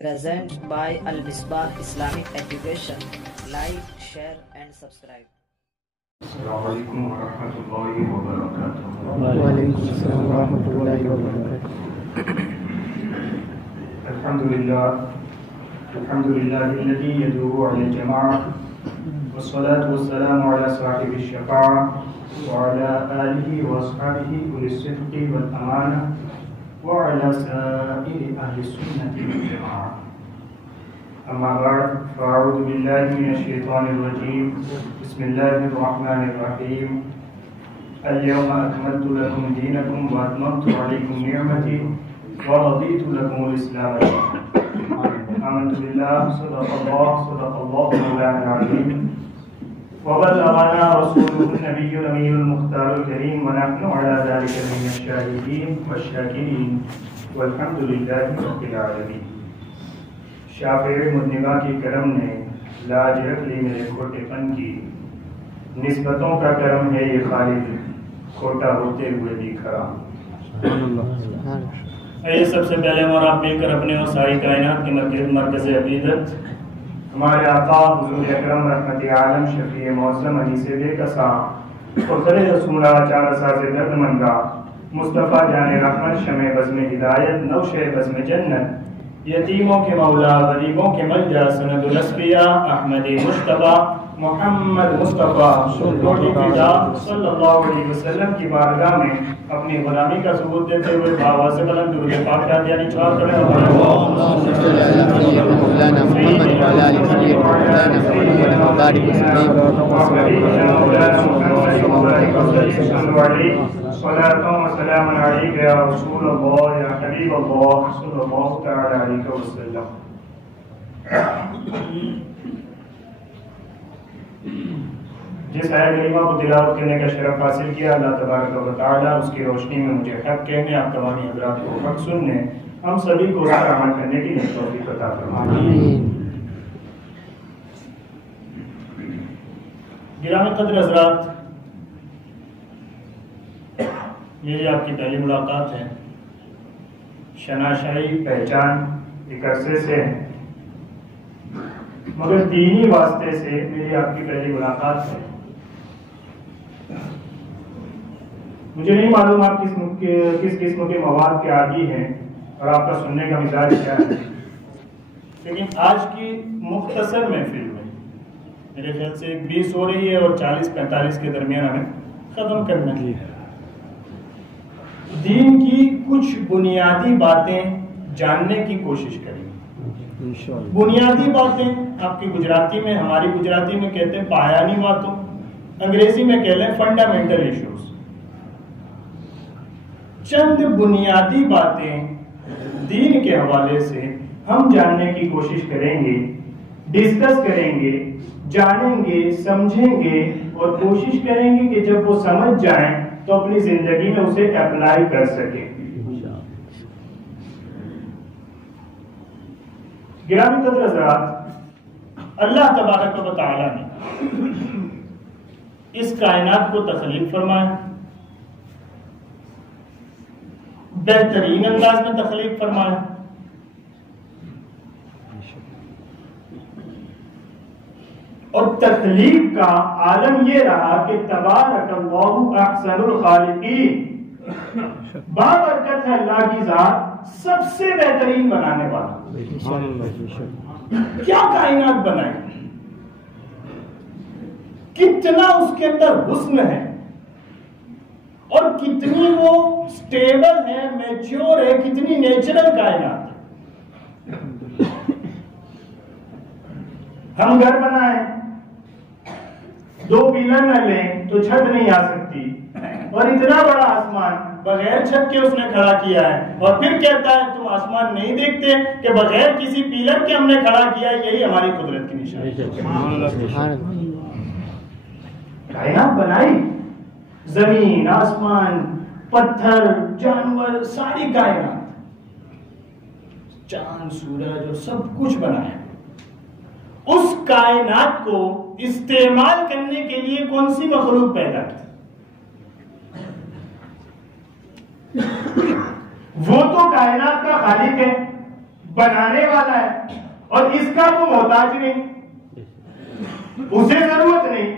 present by Al Misbah Islamic Education. Like, share and subscribe. السلام علیکم ورحمۃ اللہ وبرکاتہ۔ وعلیکم السلام ورحمۃ اللہ وبرکاتہ۔ الحمد للہ الذی یدعو علی الجماعہ والصلاة والسلام علی صاحب الشفاعہ وعلی آلہ واصحابہ اولی الصدق والامانہ وعلی سائر اہل السنة والجماعہ۔ اما بعد فاعوذ باللہ من الشیطان الرجیم بسم اللہ الرحمن الرحیم اليوم اکملت لکم دینکم واتممت علیکم نعمتی ورضیت لکم الاسلام دینًا۔ آمنت باللہ صدق اللہ مولانا العظیم وبلغنا رسوله النبی الامین المختار الکریم ونحن علی ذلک من الشاہدین والشاکرین والحمد للہ رب العالمین۔ شافع مذنبہ کی کرم نے لاج رکھ لی میرے کھوٹے پن کی، نسبتوں کا کرم ہے یہ خالد کھوٹا ہوتے ہوئے بھی کھڑا۔ آئیے سب سے پہلے ہم اور آپ مل کر اپنے اور ساری کائنات کے مرکز عقیدت ہمارے آقا حضور اکرم رحمت عالم شفیع معظم انیس بے کسا فخر رسولہ چار اساس درد مندہ مصطفیٰ جان رحمت شمع بزم ہدایت نوش بزم جنت یتیموں کے مولا غریبوں کے ملجا سند الاسفیاء احمد مصطفیٰ محمد مصطفیٰ صلی اللہ علیہ وسلم کی بارگاہ میں اپنی غلامی کا ثبوت دیتے ہوئے بآواز بلند درود پاک یاد یعنی چھوڑ کریں صلاة و سلام علیک یا رسول اللہ یا حبیب اللہ صلی اللہ تعالی علیہ وسلم۔ جس آیت کریمہ کو تلاوت کرنے کا شرف حاصل کیا اللہ تبارک و تعالی اس کی روشنی میں مجھے حق کہنے، آپ تمامی حضرات کو حق سننے، ہم سبھی کو اس پر عمل کرنے کی توفیق عطا فرمائے۔ گرامی قدر حضرات، یہ آپ کی پہلی ملاقات ہے، شناسائی پہچان ایک عرصے سے ہے، مگر دینی واسطے سے میری آپ کی پہلی ملاقات ہے۔ مجھے نہیں معلوم آپ کس قسم کے مواد کے عادی ہیں اور آپ کا سننے کا مزاج کیا ہے، لیکن آج کی مختصر محفل میں میرے خیال سے 20 ہو رہی ہے اور 40-45 کے درمیان ہمیں ختم کرنا ہے۔ دین کی کچھ بنیادی باتیں جاننے کی کوشش کریں گے۔ بنیادی باتیں آپ کی گجراتی میں، ہماری گجراتی میں کہتے ہیں پایانی باتوں، انگریزی میں کہہ لیں فنڈامنٹل ایشوز۔ چند بنیادی باتیں دین کے حوالے سے ہم جاننے کی کوشش کریں گے، ڈسکس کریں گے، جانیں گے، سمجھیں گے اور کوشش کریں گے کہ جب وہ سمجھ جائیں تو اپنی زندگی میں اسے اپلائی کر سکیں۔ گرامی قدر حضرات، اللہ تبارک و تعالی نے اس کائنات کو تخلیق فرمایا، بہترین انداز میں تخلیق فرمایا، اور تخلیق کا عالم یہ رہا کہ تبارک اللہ احسن الخالقین، بابرکت ہے اللہ کی ذات، سب سے بہترین بنانے والا۔ کیا کائنات بنائی، کتنا اس کے اندر حسن ہے اور کتنی وہ سٹیبل ہے، میچور ہے، کتنی نیچرل کائنات ہے۔ ہم گھر بنائیں، 2 پیلر نہ لیں تو چھت نہیں آ سکتی، اور اتنا بڑا آسمان بغیر چھت کے اس نے کھڑا کیا ہے، اور پھر کہتا ہے تم آسمان نہیں دیکھتے کہ بغیر کسی پیلر کے ہم نے کھڑا کیا ہے، یہی ہماری قدرت کی نشانی ہے۔ کائنات بنائی، زمین، آسمان، پتھر، جانور، ساری کائنات، چاند، سورج اور سب کچھ بنایا۔ اس کائنات کو استعمال کرنے کے لیے کون سی مخلوق پیدا کی؟ وہ تو کائنات کا خالق ہے، بنانے والا ہے اور اس کا وہ محتاج نہیں، اسے ضرورت نہیں.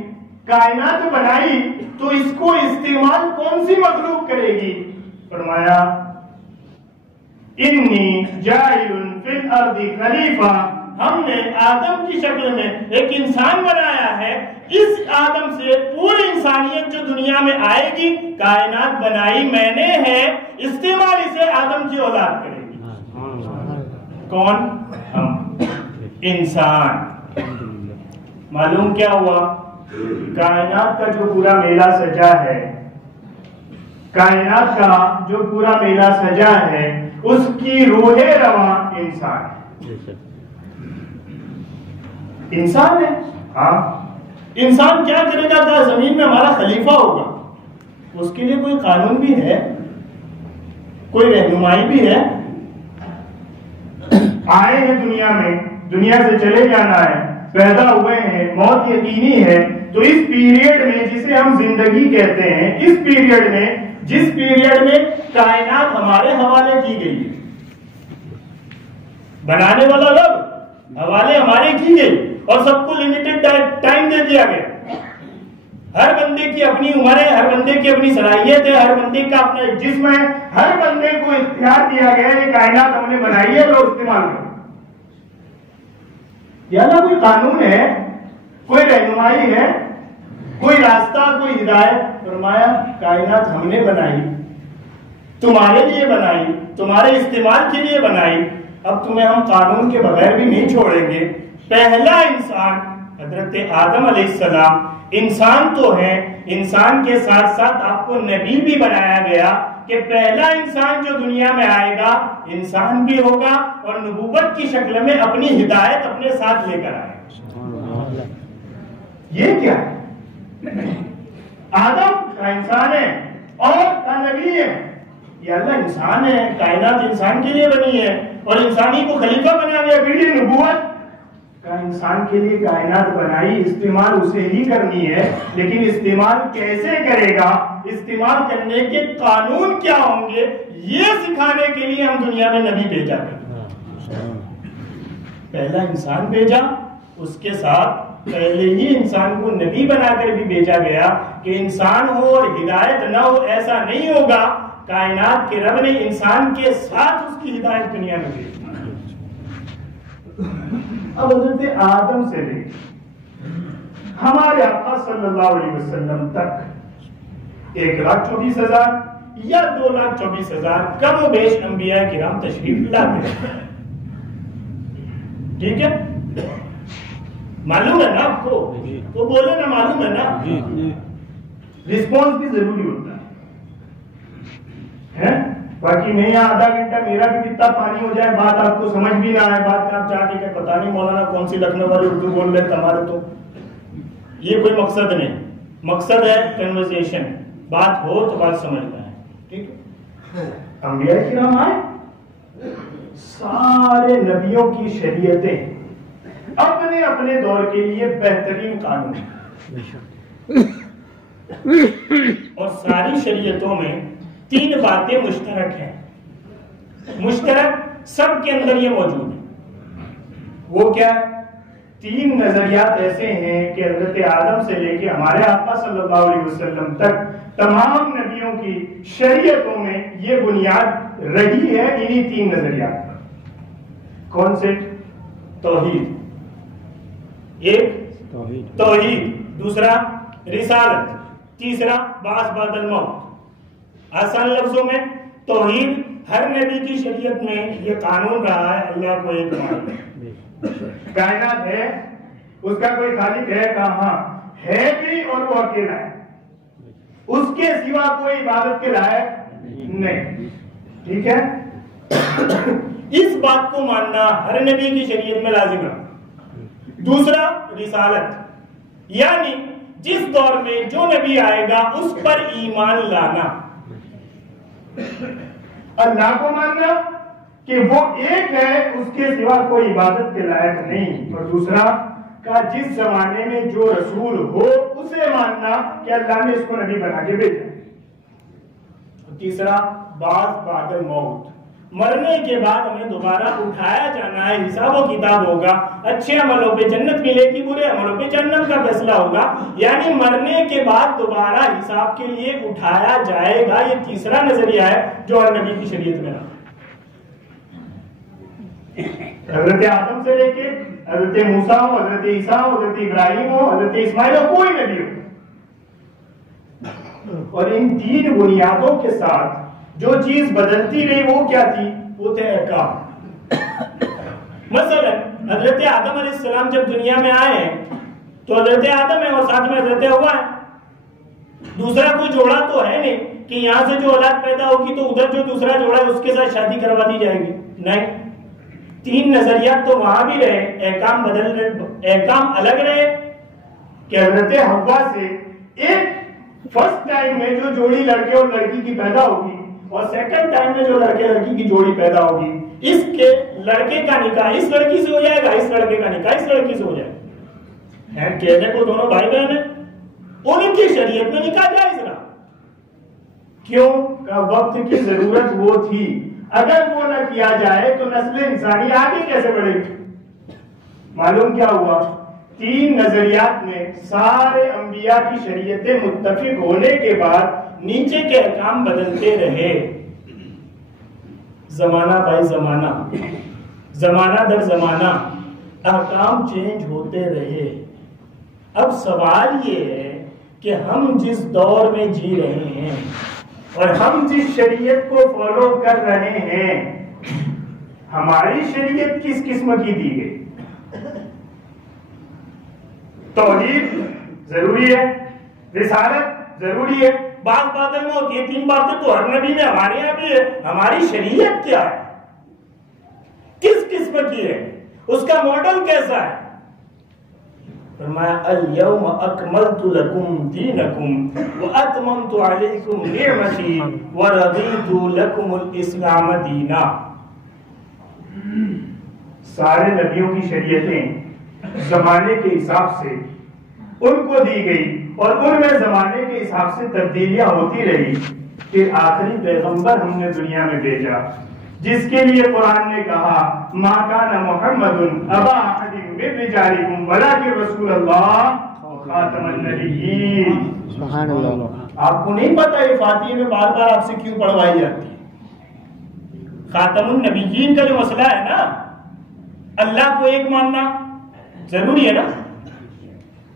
کائنات بنائی تو اس کو استعمال کون سی مخلوق کرے گی؟ فرمایا انی جاعل فی الارض خلیفہ، ہم نے آدم کی شکل میں ایک انسان بنایا ہے. اس آدم سے پوری انسانیت جو دنیا میں آئے گی، کائنات بنائی میں نے ہے، استعمال اسے آدم کی اولاد کرے گی. کون؟ ہم، انسان. معلوم کیا ہوا؟ کائنات کا جو پورا میلہ سجا ہے، کائنات کا جو پورا میلہ سجا ہے، اس کی روح رواں انسان ہے. انسان ہے. ہاں، انسان کیا کرے گا؟ کہ زمین میں ہمارا خلیفہ ہوگا. اس کے لیے کوئی قانون بھی ہے، کوئی رہنمائی بھی ہے. آئے ہیں دنیا میں، دنیا سے چلے جانا ہے، پیدا ہوئے ہیں، موت یقینی ہے. تو اس پیریڈ میں جسے ہم زندگی کہتے ہیں، اس پیریڈ میں، جس پیریڈ میں کائنات ہمارے حوالے کی گئی ہے، بنانے والا رب حوالے ہمارے کی گئی اور سب کو لمیٹڈ ٹائم دے دیا گیا. ہر بندے کی اپنی عمر ہے، ہر بندے کی اپنی صلاحیت ہے، ہر بندے کا اپنا ایک جسم ہے. ہر بندے کو اختیار دیا گیا ہے، کائنات ہم نے بنائی ہے، لوگ استعمال کرو. یا نہ کوئی قانون ہے، کوئی رہنمائی ہے، کوئی راستہ، کوئی ہدایت. فرمایا کائنات ہم نے بنائی، تمہارے لیے بنائی، تمہارے استعمال کے لیے بنائی. اب تمہیں ہم قانون کے بغیر بھی نہیں چھوڑیں گے. پہلا انسان حضرت آدم علیہ السلام انسان تو ہے، انسان کے ساتھ ساتھ آپ کو نبی بھی بنایا گیا کہ پہلا انسان جو دنیا میں آئے گا انسان بھی ہوگا اور نبوت کی شکل میں اپنی ہدایت اپنے ساتھ لے کر آئے گا. یہ کیا ہے؟ آدم کا انسان ہے اور کا نبی ہے. یہ اللہ انسان ہے، کائنات انسان کے لیے بنی ہے اور انسانی کو خلیفہ بنا گیا. پھر یہ نبوت کا انسان کے لیے کائنات بنائی، استعمال اسے ہی کرنی ہے. لیکن استعمال کیسے کرے گا، استعمال کرنے کے قانون کیا ہوں گے، یہ سکھانے کے لیے ہم دنیا میں نبی بھیجا کرتے. پہلا انسان بھیجا، اس کے ساتھ پہلے ہی انسان کو نبی بنا کر بھی بھیجا گیا کہ انسان ہو اور ہدایت نہ ہو ایسا نہیں ہوگا. کائنات کے رب نے انسان کے ساتھ اس کی ہدایت دنیا میں بھیجی. اب حضرت آدم سے لے ہمارے آقا صلی اللہ علیہ وسلم تک 1,24,000 یا 2,24,000 کم و بیش انبیاء کرام تشریف لاتے ہیں. ٹھیک ہے، معلوم ہے نا آپ کو؟ تو بولے نا معلوم ہے نا. رسپانس بھی ضروری ہوتا ہے. باقی میں یہاں آدھا گھنٹہ میرا بھی کتنا پانی ہو جائے، بات آپ کو سمجھ بھی نہ آئے، بات میں آپ جا کے کہ پتہ نہیں مولانا کون سی لکھنؤ والی اردو بول رہے ہمارے. تو یہ کوئی مقصد نہیں، مقصد ہے کنورسیشن، بات ہو تو بات سمجھنا ہے. ٹھیک ہے، انبیاء کرام آئے، سارے نبیوں کی شریعتیں اپنے اپنے دور کے لیے بہترین قانون، اور ساری شریعتوں میں 3 باتیں مشترک ہیں. مشترک سب کے اندر یہ موجود ہے. وہ کیا ہے؟ 3 نظریات ایسے ہیں کہ حضرت آدم سے لے کے ہمارے آقا صلی اللہ علیہ وسلم تک تمام نبیوں کی شریعتوں میں یہ بنیاد رہی ہے انہی 3 نظریات پر. کون سے؟ توحید. ایک توحید، دوسرا رسالت، تیسرا بعث بعد الموت. آسان لفظوں میں توحید ہر نبی کی شریعت میں یہ قانون رہا ہے، اللہ کو ایک مانو. کائنات ہے، اس کا کوئی خالق ہے؟ کہاں ہے بھی، اور وہ اکیلا ہے، اس کے سوا کوئی عبادت کے لائق نہیں. ٹھیک ہے، اس بات کو ماننا ہر نبی کی شریعت میں لازم ہے. دوسرا رسالت، یعنی جس دور میں جو نبی آئے گا اس پر ایمان لانا، اللہ کو ماننا کہ وہ ایک ہے، اس کے سوا کوئی عبادت کے لائق نہیں. اور دوسرا کہ جس زمانے میں جو رسول ہو اسے ماننا کہ اللہ نے اس کو نبی بنا کے بھیجا. تیسرا بعث بعد الموت، مرنے کے بعد ہمیں دوبارہ اٹھایا جانا ہے، حساب و کتاب ہوگا، اچھے عملوں پہ جنت ملے گی، برے عملوں پہ جہنم کا فیصلہ ہوگا، یعنی مرنے کے بعد دوبارہ حساب کے لیے اٹھایا جائے گا۔ یہ تیسرا نظریہ ہے جو نبی کی شریعت میں رہا۔ حضرت آدم سے لے کے حضرت موسیٰ ہو، حضرت عیسیٰ ہو، حضرت ابراہیم ہو، حضرت اسماعیل ہو، کوئی نبی ہو، اور ان تین بنیادوں کے ساتھ جو چیز بدلتی رہی وہ کیا تھی؟ وہ تھے احکام۔ مثلا حضرت آدم علیہ السلام جب دنیا میں آئے ہیں تو حضرت آدم ہے اور ساتھ میں حضرت حوا ہے، دوسرا کوئی جوڑا تو ہے نہیں کہ یہاں سے جو اولاد پیدا ہوگی تو ادھر جو دوسرا جوڑا ہے اس کے ساتھ شادی کروا دی جائے گی، نہیں۔ تین نظریات تو وہاں بھی رہے، احکام بدل رہے، احکام الگ رہے کہ حضرت حوا سے ایک فرسٹ ٹائم میں جو جوڑی لڑکے اور لڑکی کی پیدا ہوگی اور سیکنڈ ٹائم میں جو لڑکے لڑکی کی جوڑی پیدا ہوگی، اس کے لڑکے کا نکاح اس لڑکی سے ہو جائے گا، اس لڑکے کا نکاح اس لڑکی سے ہو جائے گا۔ کہنے کو دونوں بھائی بہن ہیں، ان کی شریعت میں نکاح جائز رہا، کیوں کہ وقت کی ضرورت وہ تھی، اگر وہ نہ کیا جائے تو نسل انسانی آگے کیسے بڑھے گی؟ معلوم کیا ہوا؟ تین نظریات میں سارے انبیاء کی شریعتیں متفق ہونے کے بعد نیچے کے احکام بدلتے رہے، زمانہ بائی زمانہ، زمانہ در زمانہ احکام چینج ہوتے رہے۔ اب سوال یہ ہے کہ ہم جس دور میں جی رہے ہیں اور ہم جس شریعت کو فالو کر رہے ہیں، ہماری شریعت کس قسم کی دی گئی؟ توحید ضروری ہے، رسالت ضروری ہے، بعض باتیں میں ہوتی ہے، تین باتیں تو ہر نبی میں ہمارے یہاں بھی ہے۔ ہماری شریعت کیا ہے، کس قسم کی ہے، اس کا ماڈل کیسا ہے؟ فرمایا الیوم اکملت لکم دینکم واتممت علیکم نعمتی ورضیت لکم الاسلام دینا۔ سارے نبیوں کی شریعتیں زمانے کے حساب سے ان کو دی گئی اور ان میں زمانے کے حساب سے تبدیلیاں ہوتی رہی، کہ آخری پیغمبر ہم نے دنیا میں بھیجا جس کے لیے قرآن نے کہا ما کان محمد ابا احد من رجالکم ولکن رسول اللہ خاتم النبیین۔ سبحان اللہ۔ آپ کو نہیں پتا یہ فاتحہ میں بار بار آپ سے کیوں پڑھوائی جاتی ہے؟ خاتم النبیین کا جو مسئلہ ہے نا، اللہ کو ایک ماننا ضروری ہے نا،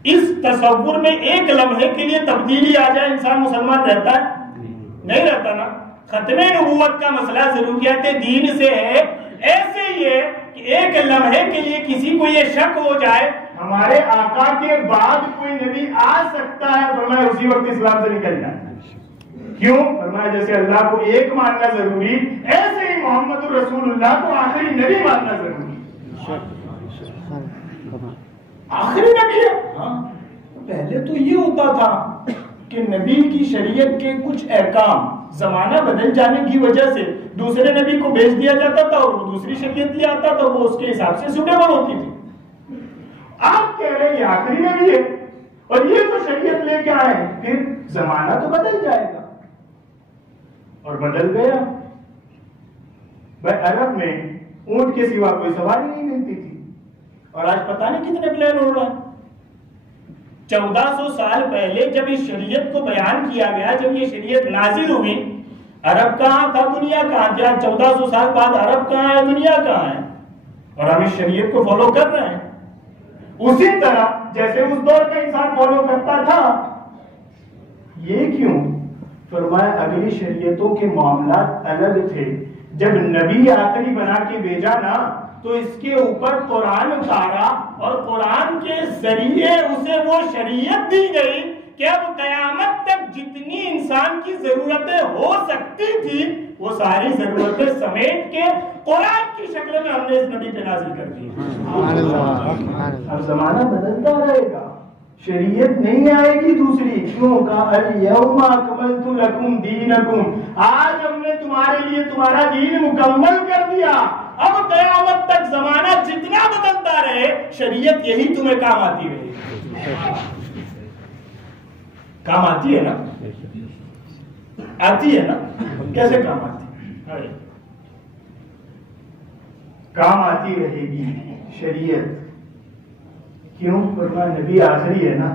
اس تصور میں ایک لمحے کے لیے تبدیلی آ جائے انسان مسلمان رہتا ہے؟ نہیں رہتا نا۔ ختم نبوت کا مسئلہ ضروریات دین سے ہے، ایسے ہی ہے کہ ایک لمحے کے لیے کسی کو یہ شک ہو جائے ہمارے آقا کے بعد کوئی نبی آ سکتا ہے، فرمایا اسی وقت اسلام سے نکل جائے۔ کیوں؟ فرمایا جیسے اللہ کو ایک ماننا ضروری، ایسے ہی محمد الرسول اللہ کو آخری نبی ماننا ضروری۔ آخری نبی ہے، پہلے تو یہ ہوتا تھا کہ نبی کی شریعت کے کچھ احکام زمانہ بدل جانے کی وجہ سے دوسرے نبی کو بھیج دیا جاتا تھا اور وہ دوسری شریعت لے آتا تھا، وہ اس کے حساب سے سوٹیبل ہوتی تھی۔ آپ کہہ رہے ہیں یہ آخری نبی ہے اور یہ تو شریعت لے کے آئے ہیں، پھر زمانہ تو بدل جائے گا، اور بدل گیا۔ بھائی عرب میں اونٹ کے سوا کوئی سواری نہیں ملتی تھی، اور آج پتہ نہیں کتنے پلین اڑ رہا ہے۔ 1400 سال پہلے جب اس شریعت کو بیان کیا گیا، جب یہ شریعت نازل ہوئی، عرب کہاں تھا، دنیا کہاں تھا؟ 1400 سال بعد عرب کہاں ہے، دنیا کہاں ہے، اور ہم اس شریعت کو فالو کر رہے ہیں اسی طرح جیسے اس دور کا انسان فالو کرتا تھا۔ یہ کیوں؟ فرمایا اگلی شریعتوں کے معاملات الگ تھے، جب نبی آخری بنا کے بھیجا نا تو اس کے اوپر قرآن اتارا اور قرآن کے ذریعے اسے وہ شریعت دی گئی کہ اب قیامت تک جتنی انسان کی ضرورتیں ہو سکتی تھی وہ ساری ضرورتیں سمیٹ کے قرآن کی شکل میں ہم نے اس نبی پہ نازل کر دی۔ اب زمانہ بدلتا رہے گا، شریعت نہیں آئے گی دوسری، کیوں کہا الیوم اکملت لکم دینکم، آج ہم نے تمہارے لیے تمہارا دین مکمل کر دیا۔ اب قیامت تک زمانہ جتنا بدلتا رہے شریعت یہی تمہیں کام آتی رہے، کام آتی ہے نا، آتی ہے نا، کیسے کام آتی ہے؟ کام آتی رہے گی شریعت. کیوں؟ فرمایا نبی آخری ہے نا،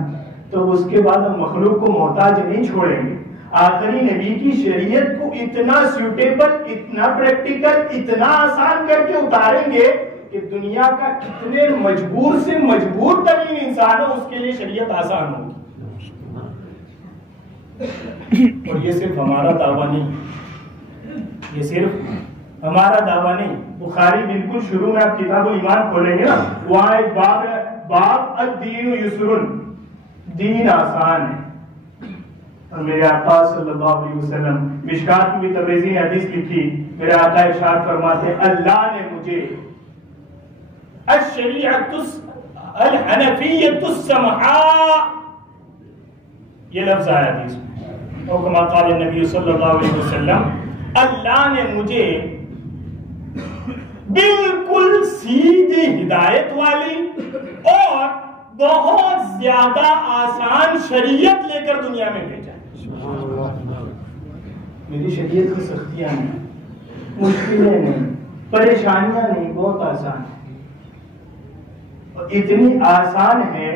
تو اس کے بعد ہم مخلوق کو محتاج نہیں چھوڑیں گے. آخری نبی کی شریعت کو اتنا سیوٹیبل، اتنا پریکٹیکل، اتنا آسان کر کے اتاریں گے کہ دنیا کا کتنے مجبور سے مجبور ترین انسان ہو اس کے لیے شریعت آسان ہوگی. اور یہ صرف ہمارا دعویٰ نہیں، یہ صرف ہمارا دعویٰ نہیں. بخاری بالکل شروع میں آپ کتاب الایمان کھولیں گے نا، وہاں ایک باب ہے، باب الدین یسر، دین آسان ہے. اور میرے آقا صلی اللہ علیہ وسلم مشکات میں بھی تبریزی نے حدیث لکھی، میرے آقا ارشاد فرماتے ہیں اللہ نے مجھے الشریعۃ الحنفیۃ السمحاء، یہ لفظ آیا حدیث میں، اور کما قال النبی صلی اللہ علیہ وسلم، اللہ نے مجھے بالکل سیدھی ہدایت والی اور بہت زیادہ آسان شریعت لے کر دنیا میں بھیجا. میری شریعت کی سختیاں نہیں، مشکلیں نہیں، پریشانیاں نہیں، بہت آسان ہے. اور اتنی آسان ہے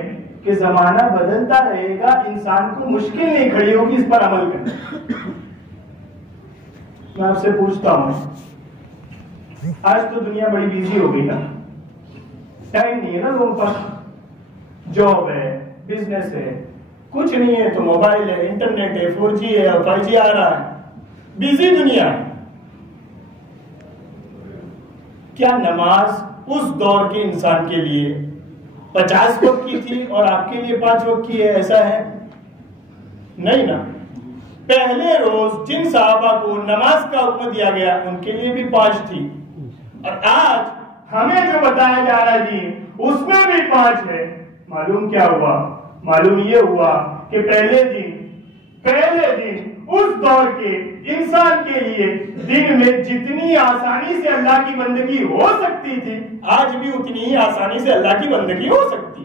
کہ زمانہ بدلتا رہے گا، انسان کو مشکل نہیں کھڑی ہوگی اس پر عمل کرنا. میں آپ سے پوچھتا ہوں، آج تو دنیا بڑی بیزی ہو گئی نا، ٹائم نہیں ہے نا لوگوں پر، جاب ہے، بزنس ہے، کچھ نہیں ہے تو موبائل ہے، انٹرنیٹ ہے، 4G ہے اور 5G آ رہا ہے، بیزی دنیا ہے. کیا نماز اس دور کے انسان کے لیے 50 وقت کی تھی اور آپ کے لیے 5 وقت کی ہے؟ ایسا ہے نہیں نا. پہلے روز جن صحابہ کو نماز کا حکم دیا گیا ان کے لیے بھی 5 تھی، اور آج ہمیں جو بتایا جا رہا ہے جی اس میں بھی 5 ہے. معلوم کیا ہوا؟ معلوم یہ ہوا کہ پہلے دن اس دور کے انسان کے لیے دن میں جتنی آسانی سے اللہ کی بندگی ہو سکتی تھی آج بھی اتنی ہی آسانی سے اللہ کی بندگی ہو سکتی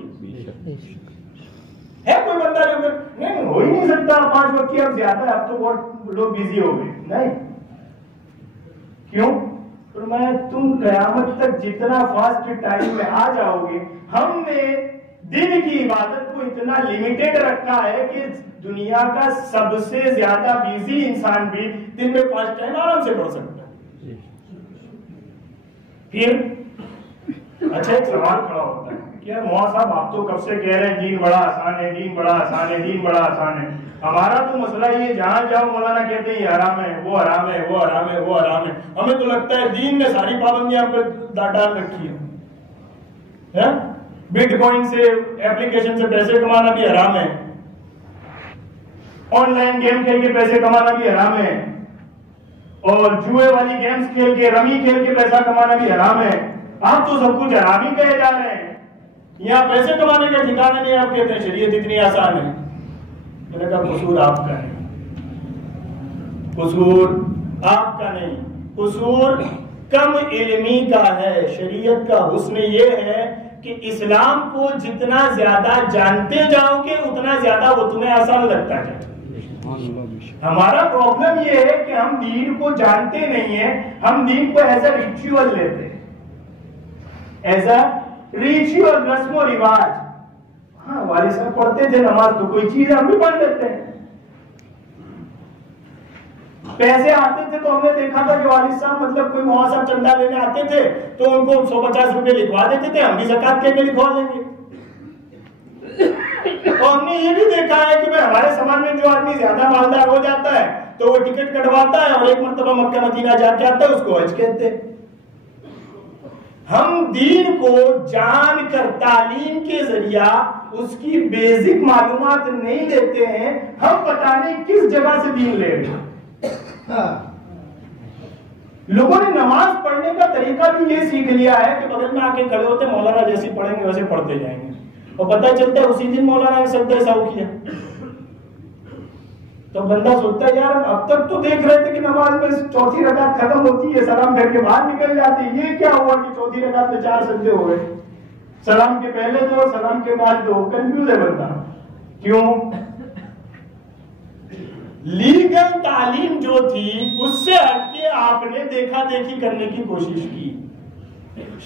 ہے. کوئی بندہ جو نہیں ہو ہی نہیں سکتا 5 وقت کی، اب زیادہ ہے، اب تو بہت لوگ بیزی ہو گئے. نہیں، کیوں؟ فرمایا تم قیامت تک جتنا فاسٹ ٹائم میں آ جاؤ گے، ہم نے دن کی عبادت کو اتنا لیمیٹڈ رکھا ہے کہ دنیا کا سب سے زیادہ بیزی انسان بھی دن میں 5 ٹائم آرام سے پڑھ سکتا ہے. پھر اچھا ایک سوال کھڑا ہوتا ہے کہ مولانا صاحب آپ تو کب سے کہہ رہے ہیں دین بڑا آسان ہے، دین بڑا آسان ہے، دین بڑا آسان ہے. ہمارا تو مسئلہ یہ جہاں جاؤ مولانا کہتے ہیں یہ حرام ہے، وہ حرام ہے، وہ حرام ہے، وہ حرام ہے. ہمیں تو لگتا ہے دین نے ساری پابندیاں ہم پہ ڈال رکھی ہے. بٹ کوائن سے ایپلیکیشن سے پیسے کمانا بھی حرام ہے، آن لائن گیم کھیل کے پیسے کمانا بھی حرام ہے، اور جوئے والی گیمز کھیل کے، رمی کھیل کے پیسہ کمانا بھی حرام ہے. آپ تو سب کچھ حرام ہی کہے جا رہے ہیں. یہاں پیسے کمانے کا ٹھکانا نہیں، آپ کہتے ہیں شریعت اتنی آسان ہے. میں نے کہا قصور آپ کا نہیں، قصور آپ کا نہیں، قصور کم علمی کا ہے. شریعت کا حسن یہ ہے کہ اسلام کو جتنا زیادہ جانتے جاؤ گے اتنا زیادہ وہ تمہیں آسان لگتا ہے. ہمارا پرابلم یہ ہے کہ ہم دین کو جانتے نہیں ہیں، ہم دین کو ایز اے ریچول لیتے ہیں، ایز اے ریچول، رسم و رواج. ہاں والد صاحب پڑھتے تھے نماز تو کوئی چیز ہم بھی پڑھ لیتے ہیں. پیسے آتے تھے تو ہم نے دیکھا تھا کہ والد صاحب مطلب کوئی مولانا صاحب چندہ لینے آتے تھے تو ان کو 150 روپے لکھوا دیتے تھے، ہم بھی زکات کے لکھوا دیں گے. اور ہم نے یہ بھی دیکھا ہے کہ ہمارے سماج میں جو آدمی زیادہ مالدار ہو جاتا ہے تو وہ ٹکٹ کٹواتا ہے اور ایک مرتبہ مکہ مدینہ جا کے آتا ہے، اس کو حج کہتے ہیں. ہم دین کو جان کر تعلیم کے ذریعہ اس کی بیسک معلومات نہیں لیتے ہیں، ہم پتہ نہیں کس جگہ سے دین لے رہے ہیں. لوگوں نے نماز پڑھنے کا طریقہ بھی یہ سیکھ لیا ہے کہ بغل میں آ کے کھڑے ہوتے مولانا جیسے پڑھیں گے ویسے پڑھتے جائیں گے، اور پتہ چلتا ہے اسی دن مولانا نے سجدہ سہو کیا. تو بندہ سوچتا ہے یار اب تک تو دیکھ رہے تھے کہ نماز میں 4تھی رکعت ختم ہوتی ہے، سلام پھیر کے باہر نکل جاتی ہے، یہ کیا ہوا کہ 4تھی رکعت میں 4 سجدے ہو گئے، سلام کے پہلے دو اور سلام کے بعد دو. کنفیوز ہے بندہ. کیوں؟ لیگل تعلیم جو تھی اس سے ہٹ کے آپ نے دیکھا دیکھی کرنے کی کوشش کی.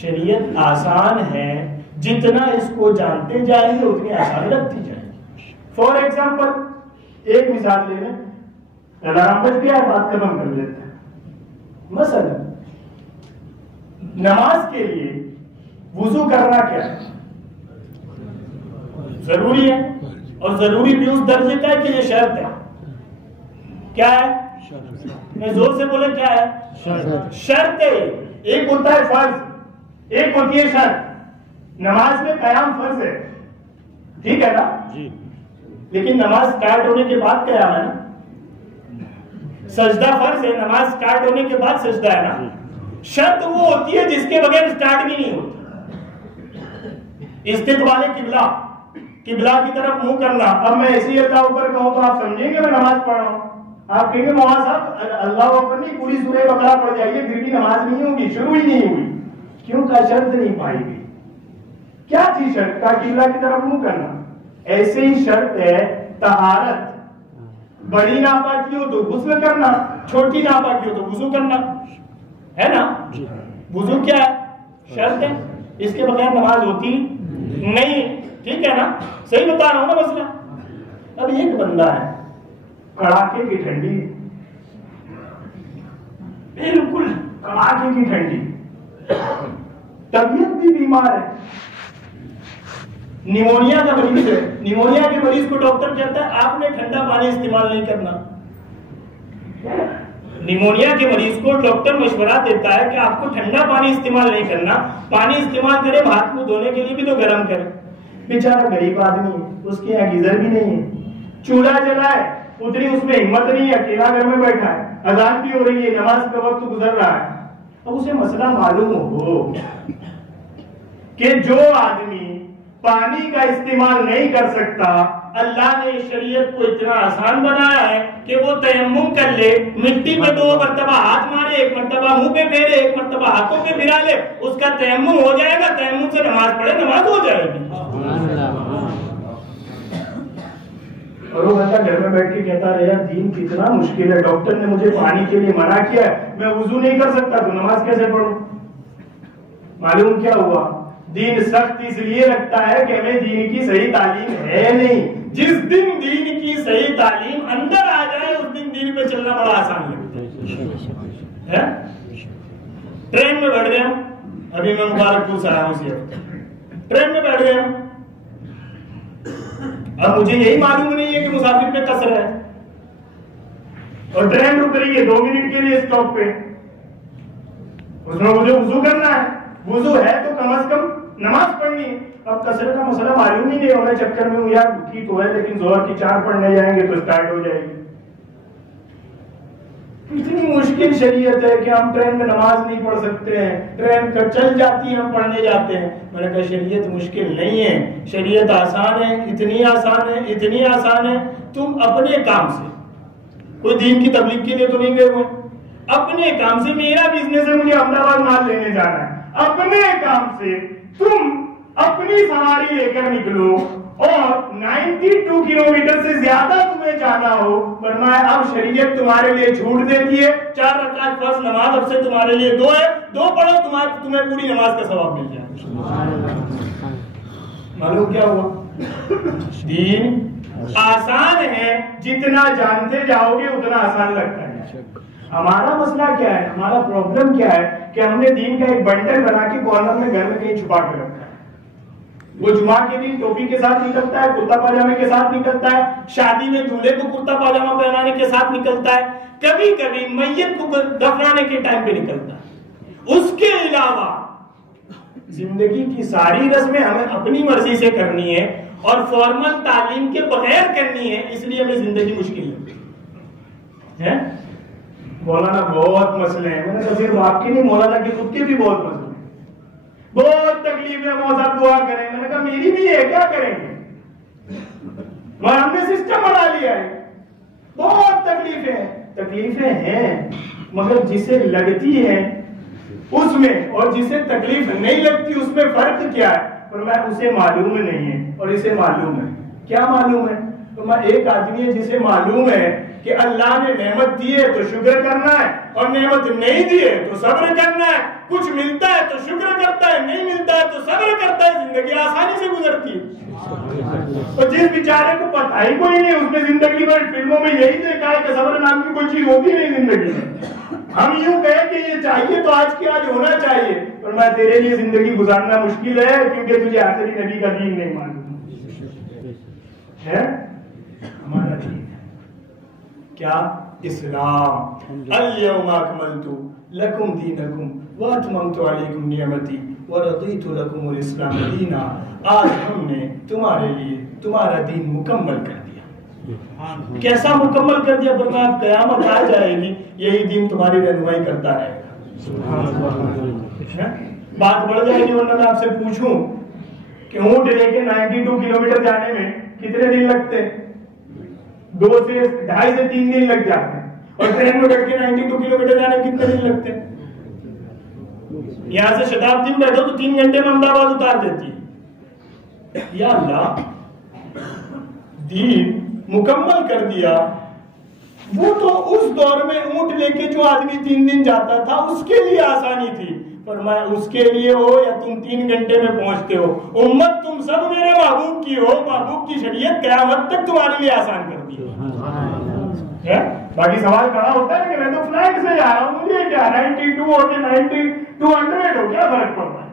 شریعت آسان ہے، جتنا اس کو جانتے جائیں گے اتنی آسان لگتی جائے گی. فار ایگزامپل ایک مثال لے لیں، الارم بج گیا ہے، بات ختم کر لیتے ہیں. مثلا نماز کے لیے وضو کرنا کیا ہے؟ ضروری ہے، اور ضروری بھی اس درجے کا ہے کہ یہ شرط ہے. کیا ہے؟ میں زور سے بولے کیا ہے؟ شرط ہے. ایک ہوتا ہے فرض، ایک ہوتی ہے شرط. نماز میں قیام فرض ہے، ٹھیک ہے نا؟ لیکن نماز سٹارٹ ہونے کے بعد قیام ہے نا. سجدہ فرض ہے، نماز سٹارٹ ہونے کے بعد سجدہ ہے نا. شرط وہ ہوتی ہے جس کے بغیر سٹارٹ بھی نہیں ہوتی. استقبال قبلہ، قبلہ کی طرف منہ کرنا. اب میں ایسے ہی اللہ اوپر کہوں تو آپ سمجھیں گے میں نماز پڑھ رہا ہوں. آپ کہیں گے مولانا صاحب اللہ اکبر نہیں، پوری سورہ بقرہ پڑھ جائیے پھر بھی نماز نہیں ہوگی، شروع ہی نہیں ہوئی. کیوں کا شرط نہیں پائی گئی. کیا تھی شرط؟ کا قبلہ کی طرف منہ کرنا. ایسے ہی شرط ہے طہارت. بڑی ناپاکی ہو تو غسل کرنا، چھوٹی ناپاکی ہو تو وضو کرنا، ہے نا؟ وضو کیا ہے؟ شرط ہے، اس کے بغیر نماز ہوتی نہیں. ٹھیک ہے نا؟ صحیح بتا رہا ہوں نا مسئلہ. اب ایک بندہ ہے کڑاکے کی ٹھنڈی، بالکل کڑاکے کی ٹھنڈی، طبیعت بھی بیمار ہے، نیمونیا کا مریض ہے. نیمونیا کے مریض کو ڈاکٹر کہتا ہے آپ نے ٹھنڈا پانی استعمال نہیں کرنا. نیمونیا کے مریض کو ڈاکٹر مشورہ دیتا ہے کہ آپ کو ٹھنڈا پانی استعمال نہیں کرنا، پانی استعمال کرے ہاتھ منہ دھونے کے لیے بھی تو گرم کرے. بیچارہ غریب آدمی ہے، اس کے یہاں گیزر بھی نہیں ہے، چولہا جلا ہے، اتنی اس میں ہمت نہیں ہے، اکیلا گھر میں بیٹھا ہے، اذان بھی ہو رہی ہے، نماز کا وقت گزر رہا ہے. اب اسے مسئلہ معلوم ہو کہ جو آدمی پانی کا استعمال نہیں کر سکتا، اللہ نے شریعت کو اتنا آسان بنایا ہے کہ وہ تیمم کر لے، مٹی پہ 2 مرتبہ ہاتھ مارے، 1 مرتبہ منہ پہ پھیرے، 1 مرتبہ ہاتھوں پہ پھرا لے، اس کا تیمم ہو جائے گا. تیمم سے نماز پڑھے، نماز ہو جائے گی. اور وہ بندہ گھر میں بیٹھ کے کہتا رہے یار دین کتنا مشکل ہے، ڈاکٹر نے مجھے پانی کے لیے منع کیا ہے، میں وضو نہیں کر سکتا تو نماز کیسے پڑھوں؟ معلوم کیا ہوا؟ دین سخت اس لیے لگتا ہے کہ ہمیں دین کی صحیح تعلیم ہے نہیں. جس دن دین کی صحیح تعلیم اندر آ جائے اس دن دین پہ چلنا بڑا آسان لگتا ہے. ٹرین میں بیٹھ گئے ہم، ابھی میں مبارکپور سے آیا ہوں، ٹرین میں بیٹھ گئے ہم. اب مجھے یہی معلوم نہیں ہے کہ مسافر پہ قصر ہے، اور ٹرین رک رہی ہے 2 منٹ کے لیے اسٹاپ پہ، اس میں مجھے وضو کرنا ہے. وضو ہے تو کم از کم نماز پڑھنی ہے. اب قصر کا مسئلہ معلوم ہی نہیں ہے، میں چکر میں ہوں یار کی تو ہے لیکن ظہر کی 4 پڑھنے جائیں گے تو سٹارٹ ہو جائے گی. اتنی مشکل شریعت ہے کہ ہم ٹرین میں نماز نہیں پڑھ سکتے ہیں، ٹرین چل جاتی ہے ہم پڑھنے جاتے ہیں. میں نے کہا شریعت مشکل نہیں ہے، شریعت آسان ہے، اتنی آسان ہے، اتنی آسان ہے. تم اپنے کام سے، کوئی دین کی تبلیغ کے لیے تو نہیں گئے ہوئے، اپنے کام سے، میرا بزنس ہے مجھے احمد آباد مال لینے جانا ہے، اپنے کام سے تم اپنی سواری لے کر نکلو اور 92 کلومیٹر سے زیادہ تمہیں جانا ہو. فرمایا اب شریعت تمہارے لیے چھوٹ دیتی ہے، 4 رکعت فرض نماز اب سے تمہارے لیے 2 ہے، 2 پڑھو تمہیں پوری نماز کا ثواب مل جائے. معلوم کیا ہوا؟ دین آسان ہے، جتنا جانتے جاؤ گے اتنا آسان لگتا ہے. ہمارا مسئلہ کیا ہے، ہمارا پرابلم کیا ہے کہ ہم نے دین کا ایک بنڈل بنا کے کارنر میں گھر میں کہیں چھپا کے رکھا ہے. وہ جمعہ کے دن ٹوپی کے ساتھ نکلتا ہے، کرتا پاجامے کے ساتھ نکلتا ہے، شادی میں دولہے کو کرتا پاجامہ پہنانے کے ساتھ نکلتا ہے، کبھی کبھی میت کو دفنانے کے ٹائم پہ نکلتا ہے. اس کے علاوہ زندگی کی ساری رسمیں ہمیں اپنی مرضی سے کرنی ہے اور فارمل تعلیم کے بغیر کرنی ہے، اس لیے ہمیں زندگی مشکل ہے. مولانا بہت مسئلے ہیں، میں نے کہا صرف آپ کی نہیں، مولانا کے خود کے بھی بہت مسئلے ہیں، بہت تکلیف ہے. مولانا دعا کریں. میں نے کہا میری بھی ہے، کیا کریں گے؟ ہم نے سسٹم بنا لیا ہے. بہت تکلیفیں ہیں مگر جسے لگتی ہے اس میں اور جسے تکلیف نہیں لگتی اس میں فرق کیا ہے؟ فرمایا اسے معلوم نہیں ہے اور اسے معلوم ہے. کیا معلوم ہے؟ فرمایا ایک آدمی ہے جسے معلوم ہے کہ اللہ نے نعمت دی ہے تو شکر کرنا ہے اور نعمت نہیں دی ہے تو صبر کرنا ہے. کچھ ملتا ہے تو شکر کرتا ہے، نہیں ملتا ہے تو صبر کرتا ہے، زندگی آسانی سے گزرتی ہے۔ اور جس بیچارے کو پتہ ہی کوئی نہیں، اس نے زندگی میں فلموں میں یہی دیکھا ہے کہ صبر نام کی کوئی چیز ہوتی نہیں زندگی میں، ہم یوں کہیں کہ یہ چاہیے تو آج کی آج ہونا چاہیے، اور میں تیرے لیے زندگی گزارنا مشکل ہے کیونکہ تجھے آخری نبی کا دین نہیں معلوم ہے۔ ہمارا دین کیا؟ اسلام۔ الیوم اکملت لکم دینکم واتممت علیکم نعمتی ورضیت لکم الاسلام دینا۔ آج ہم نے تمہارے لیے تمہارا دین مکمل کر دیا۔ کیسا مکمل کر دیا؟ فرمایا قیامت آ جائے گی یہی دین تمہاری رہنمائی کرتا رہے گا۔ بات بڑھ جائے گی، ورنہ میں آپ سے پوچھوں کہ اونٹ لے کے 92 کلومیٹر جانے میں کتنے دن لگتے ہیں؟ 2 سے 2.5 سے 3 دن لگ جاتے ہیں، اور ٹرین میں بیٹھ کے 92 کلومیٹر جانے میں کتنے دن لگتے ہیں؟ یہاں سے شتابدی میں بیٹھو تو 3 گھنٹے میں احمد آباد اتار دیتی ہے۔ یا اللہ، دین مکمل کر دیا۔ وہ تو اس دور میں اونٹ لے کے جو آدمی 3 دن جاتا تھا اس کے لیے آسانی تھی، فرمایا اس کے لیے ہو یا تم 3 گھنٹے میں پہنچتے ہو، امت تم سب میرے محبوب کی ہو، محبوب کی شریعت قیامت تک تمہارے لیے آسان کر دی ہے۔ باقی سوال کھڑا ہوتا ہے کہ میں تو فلائٹ سے جا رہا ہوں، مجھے کیا 92 ہو کے 9200 ہو، کیا فرق پڑتا ہے؟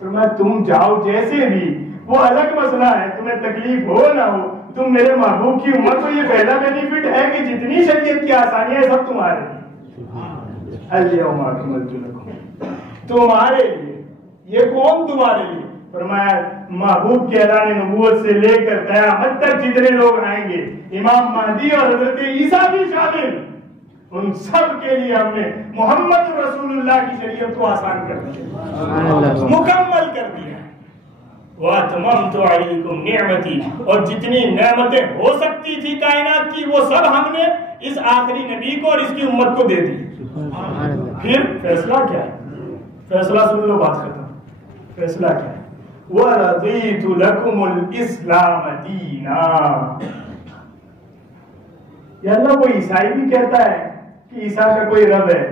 فرمایا تم جاؤ جیسے بھی، وہ الگ مسئلہ ہے، تمہیں تکلیف ہو نہ ہو، تم میرے محبوب کی امت کو یہ پہلا بینیفٹ ہے کہ جتنی شریعت کی آسانیاں سب تمہارے لیے۔ الیوم اکملت لکم، تمہارے لیے۔ یہ کون تمہارے لیے؟ فرمایا محبوب کے اعلان نبوت سے لے کر قیامت تک جتنے لوگ آئیں گے، امام مہدی اور حضرت عیسیٰ بھی شامل، ان سب کے لیے ہم نے محمد رسول اللہ کی شریعت کو آسان کر دیا، مکمل کر دیا۔ وَأَتْمَمْتُ عَلَيْكُمْ نِعْمَتِي، اور جتنی نعمتیں ہو سکتی تھی کائنات کی وہ سب ہم نے اس آخری نبی کو اور اس کی امت کو دے دی۔ پھر فیصلہ کیا ہے؟ فیصلہ سن لو، بات ختم۔ فیصلہ کیا ہے؟ وَرَضِيتُ لَكُمُ الْإِسْلَامَ دِينًا۔ یا اللہ، وہ عیسائی بھی کہتا ہے کہ عیسیٰ کا کوئی رب ہے،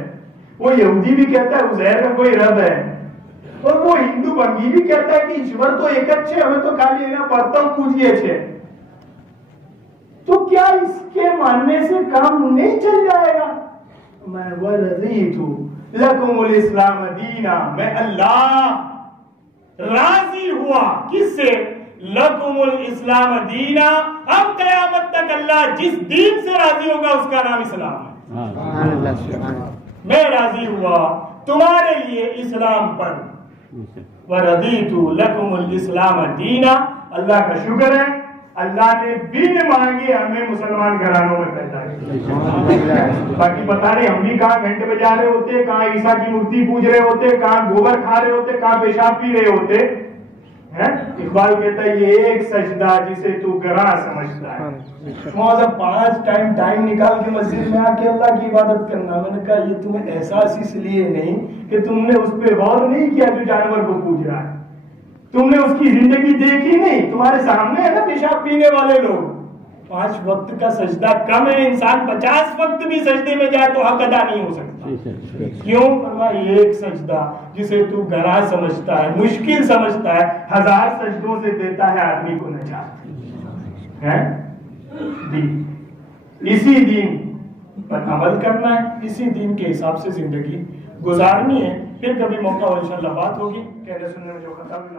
وہ یہودی بھی کہتا ہے عزیر کا کوئی رب ہے، اور وہ ہندو بنگی بھی کہتا ہے کہ ایشور تو ایک اچھے، ہمیں تو خالی ہے نا پڑھتا ہوں پوجیے اچھے، تو کیا اس کے ماننے سے کام نہیں چل جائے گا؟ میں وَرَضِيتُ لَكُمُ الْإِسْلَامَ دِينًا، میں اللہ راضی ہوا کس سے؟ لَكُمُ الْإِسْلَامَ دِينًا، اب قیامت تک اللہ جس دین سے راضی ہوگا اس کا نام اسلام ہے۔ میں راضی ہوا تمہارے لیے اسلام پر۔ وَرَضِيتُ لَكُمُ الْإِسْلَامَ دِينًا، اللہ کا شکر ہے اللہ نے بن مانگے ہمیں مسلمان گھرانوں میں پیدا کیا۔ باقی پتہ نہیں ہم بھی کہاں گھنٹے بجا رہے ہوتے، کہاں عیسیٰ کی مورتی پوج رہے ہوتے، کہاں گوبر کھا رہے ہوتے، کہاں پیشاب پی رہے ہوتے۔ اقبال کہتا ہے یہ ایک سجدہ جسے تو گراں سمجھتا ہے۔ موضوع 5 ٹائم نکال کے مسجد میں آ کے اللہ کی عبادت کرنا، میں نے کہا یہ تمہیں احساس اس لیے نہیں کہ تم نے اس پہ غور نہیں کیا جو جانور کو پوج رہا ہے، تم نے اس کی زندگی دیکھی نہیں، تمہارے سامنے ہے نا پیشاب پینے والے لوگ۔ 5 وقت کا سجدہ کم ہے، انسان 50 وقت بھی سجدے میں جائے تو حق ادا نہیں ہو سکتا۔ کیوں؟ فرمایا ایک سجدہ جسے تو گراں سمجھتا ہے، مشکل سمجھتا ہے، 1000 سجدوں سے دیتا ہے آدمی کو نجات ہے۔ اسی دین پر عمل کرنا ہے، اسی دین کے حساب سے زندگی گزارنی ہے۔ پھر کبھی موقع ہو انشاءاللہ بات ہوگی، کہنے سننے میں جو خطا ہوئی